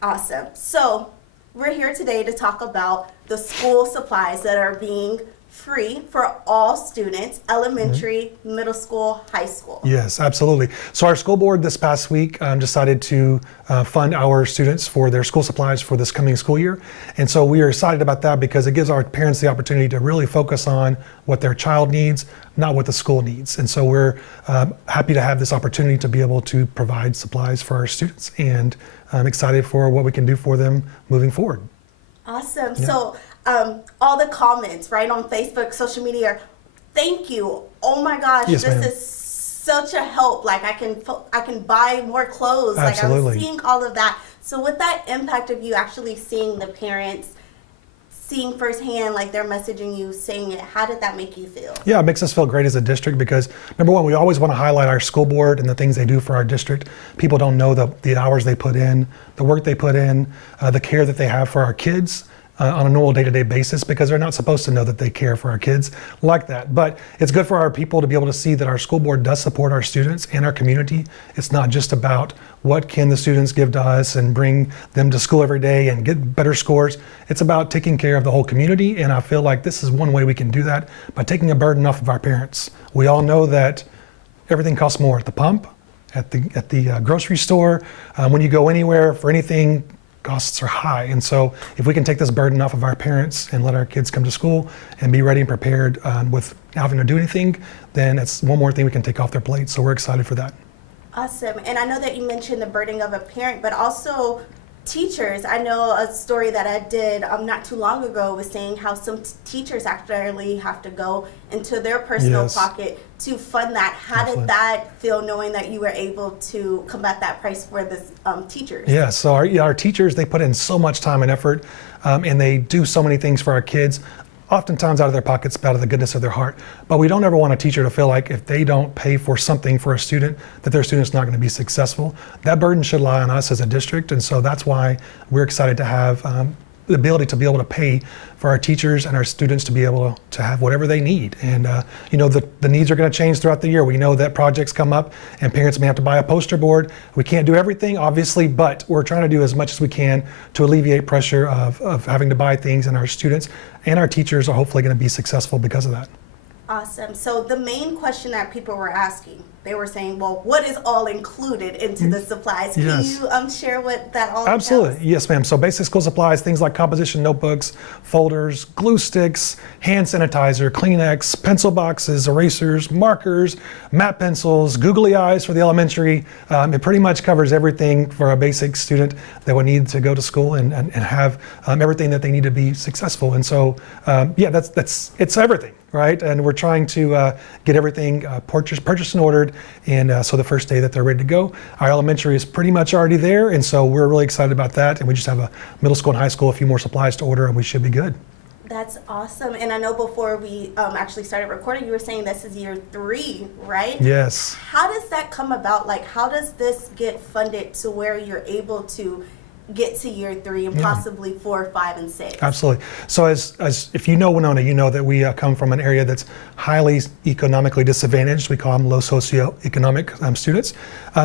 Awesome. So we're here today to talk about the school supplies that are being free for all students, elementary, middle school, high school. Yes, absolutely. So our school board this past week decided to fund our students for their school supplies for this coming school year. And so we are excited about that because it gives our parents the opportunity to really focus on what their child needs, not what the school needs. And so we're happy to have this opportunity to be able to provide supplies for our students, and I'm excited for what we can do for them moving forward. Awesome. Yeah. So all the comments, right, on Facebook, social media, thank you. Oh my gosh, Yes, this ma'am. is such a help. Like I can buy more clothes. Absolutely. Like I was seeing all of that. So with that impact of you actually seeing the parents, seeing firsthand, like they're messaging you, saying it, how did that make you feel? Yeah, it makes us feel great as a district because, number one, we always want to highlight our school board and the things they do for our district. People don't know the hours they put in, the work they put in, the care that they have for our kids on a normal day-to-day basis, because they're not supposed to know that they care for our kids like that. But it's good for our people to be able to see that our school board does support our students and our community. It's not just about what can the students give to us and bring them to school every day and get better scores. It's about taking care of the whole community, and I feel like this is one way we can do that by taking a burden off of our parents. We all know that everything costs more at the pump, at the grocery store, when you go anywhere for anything. Costs are high, and so if we can take this burden off of our parents and let our kids come to school and be ready and prepared with having to do anything, then it's one more thing we can take off their plate. So we're excited for that. Awesome. And I know that you mentioned the burden of a parent, but also teachers. I know a story that I did not too long ago was saying how some teachers actually have to go into their personal Yes. pocket to fund that. How Definitely. did that feel, knowing that you were able to combat that price for the teachers? Yeah, so our teachers, they put in so much time and effort, and they do so many things for our kids, oftentimes out of their pockets, out of the goodness of their heart. But we don't ever want a teacher to feel like if they don't pay for something for a student, that their student's not going to be successful. That burden should lie on us as a district, and so that's why we're excited to have the ability to be able to pay for our teachers and our students to be able to have whatever they need. And the needs are going to change throughout the year. We know that projects come up and parents may have to buy a poster board. We can't do everything, obviously, but we're trying to do as much as we can to alleviate pressure of having to buy things, and our students and our teachers are hopefully going to be successful because of that. Awesome. So the main question that people were asking, they were saying, well, what is all included into the supplies? Yes. Can you share what that all Absolutely. entails? Yes, ma'am. So basic school supplies, things like composition notebooks, folders, glue sticks, hand sanitizer, Kleenex, pencil boxes, erasers, markers, matte pencils, googly eyes for the elementary. It pretty much covers everything for a basic student that would need to go to school and have everything that they need to be successful. And so, it's everything, right? And we're trying to get everything purchased and ordered. And so the first day that they're ready to go, our elementary is pretty much already there. And so we're really excited about that. And we just have a middle school and high school, a few more supplies to order, and we should be good. That's awesome. And I know before we actually started recording, you were saying this is year 3, right? Yes. How does that come about? Like, how does this get funded to where you're able to get to year 3 and possibly 4, 5, and 6? Absolutely. So as if you know Winona, you know that we come from an area that's highly economically disadvantaged. We call them low socioeconomic students.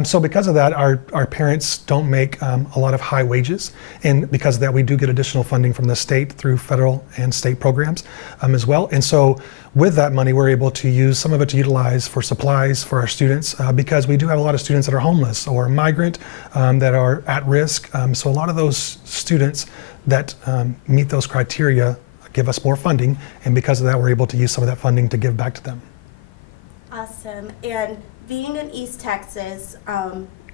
So because of that, our parents don't make a lot of high wages. And because of that, we do get additional funding from the state through federal and state programs as well. And so with that money, we're able to use some of it to utilize for supplies for our students because we do have a lot of students that are homeless or migrant that are at risk. So a lot of those students that meet those criteria give us more funding, and because of that, we're able to use some of that funding to give back to them. Awesome. And being in East Texas,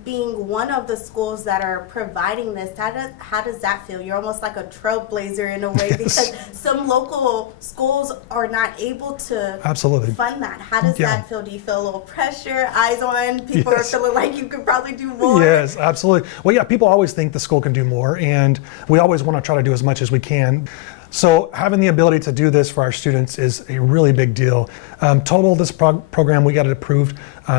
being one of the schools that are providing this, how does that feel? You're almost like a trailblazer in a way, because some local schools are not able to Absolutely. fund that. How does Yeah. that feel? Do you feel a little pressure, eyes on? People Yes. are feeling like you could probably do more? Yes, absolutely. Well, yeah, people always think the school can do more, and we always want to try to do as much as we can. So having the ability to do this for our students is a really big deal. Total, this program, we got it approved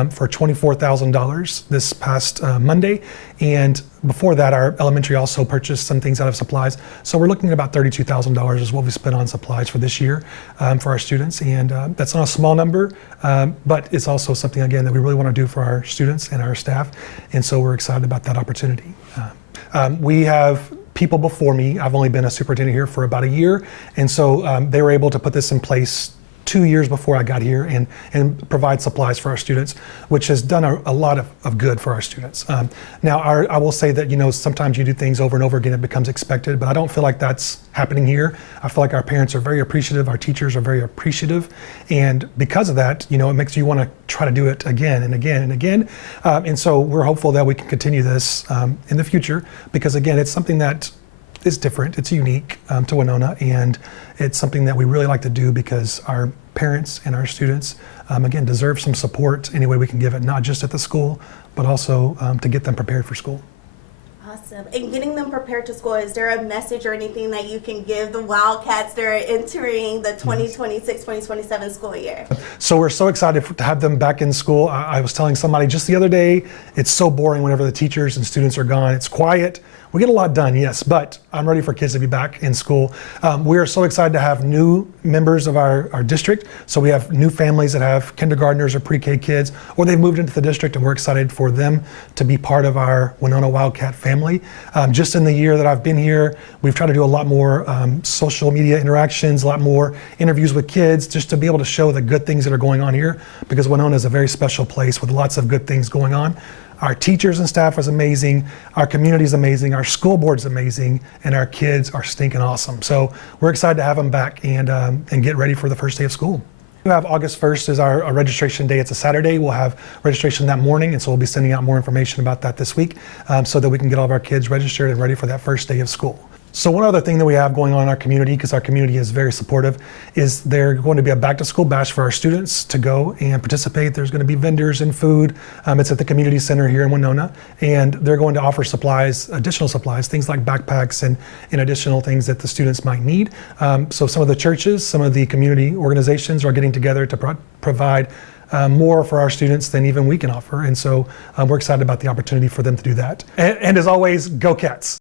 for $24,000 this past Monday. And before that, our elementary also purchased some things out of supplies. So we're looking at about $32,000 is what we spent on supplies for this year for our students. And that's not a small number, but it's also something, again, that we really want to do for our students and our staff. And so we're excited about that opportunity. We have people before me. I've only been a superintendent here for about a year, and so they were able to put this in place 2 years before I got here and provide supplies for our students, which has done a lot of good for our students. Now, I will say that, sometimes you do things over and over again, it becomes expected, but I don't feel like that's happening here. I feel like our parents are very appreciative, our teachers are very appreciative, and because of that, it makes you want to try to do it again and again and again. And so we're hopeful that we can continue this in the future, because again, it's something that is different, it's unique to Winona, and it's something that we really like to do because our parents and our students, again, deserve some support any way we can give it, not just at the school, but also to get them prepared for school. Awesome. And getting them prepared to school, is there a message or anything that you can give the Wildcats that are entering the 2026-2027 school year? So we're so excited to have them back in school. I was telling somebody just the other day, it's so boring whenever the teachers and students are gone. It's quiet. We get a lot done, yes, but I'm ready for kids to be back in school. We are so excited to have new members of our district. So we have new families that have kindergartners or pre-K kids, or they've moved into the district, and we're excited for them to be part of our Winona Wildcat family. Just in the year that I've been here, we've tried to do a lot more social media interactions, a lot more interviews with kids, just to be able to show the good things that are going on here, because Winona is a very special place with lots of good things going on. Our teachers and staff is amazing, our community is amazing, our school board's amazing, and our kids are stinking awesome. So we're excited to have them back and get ready for the first day of school. We have August 1st is our registration day. It's a Saturday. We'll have registration that morning, and so we'll be sending out more information about that this week so that we can get all of our kids registered and ready for that first day of school. So one other thing that we have going on in our community, because our community is very supportive, is there's going to be a back to school bash for our students to go and participate. There's going to be vendors and food. It's at the community center here in Winona, and they're going to offer supplies, additional supplies, things like backpacks and additional things that the students might need. So some of the churches, some of the community organizations are getting together to provide more for our students than even we can offer. And so we're excited about the opportunity for them to do that. And as always, go Cats.